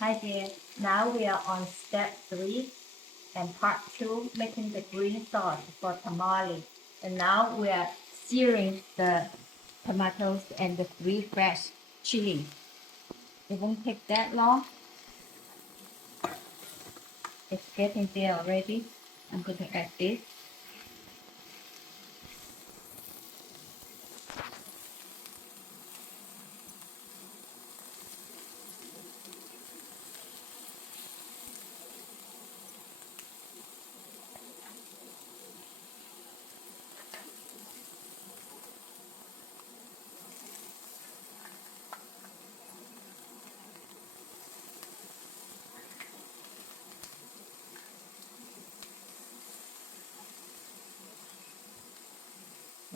Hi there. Now we are on step 3 and part 2, making the green sauce for tamale. And now we are searing the tomatoes and the 3 fresh chili. It won't take that long. It's getting there already. I'm going to add this.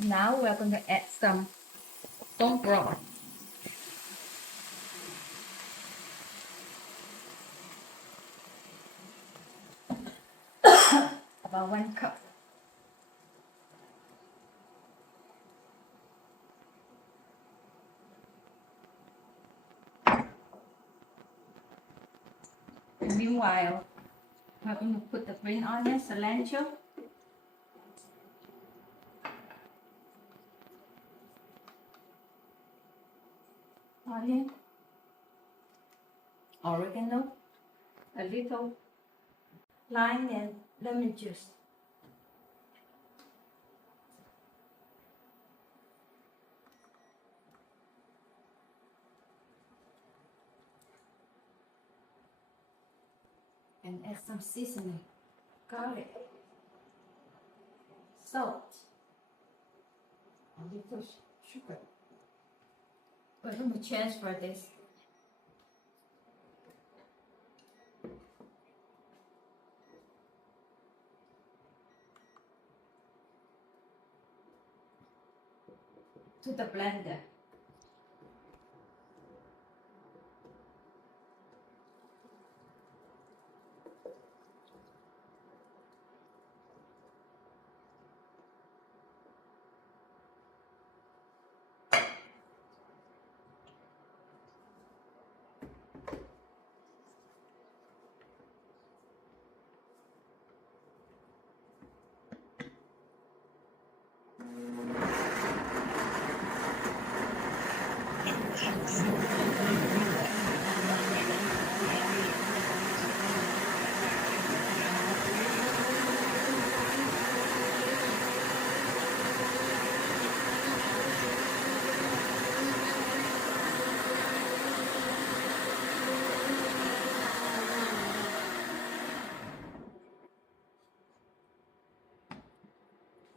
Now we're going to add some bone broth. About 1 cup. And meanwhile, we're going to put the green onion, cilantro, onion, oregano, a little lime and lemon juice. And add some seasoning, garlic, salt, a little sugar. We're going to transfer this to the blender.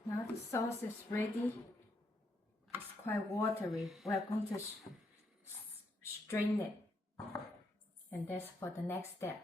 Now the sauce is ready. It's quite watery. We're going to strain it. And that's for the next step.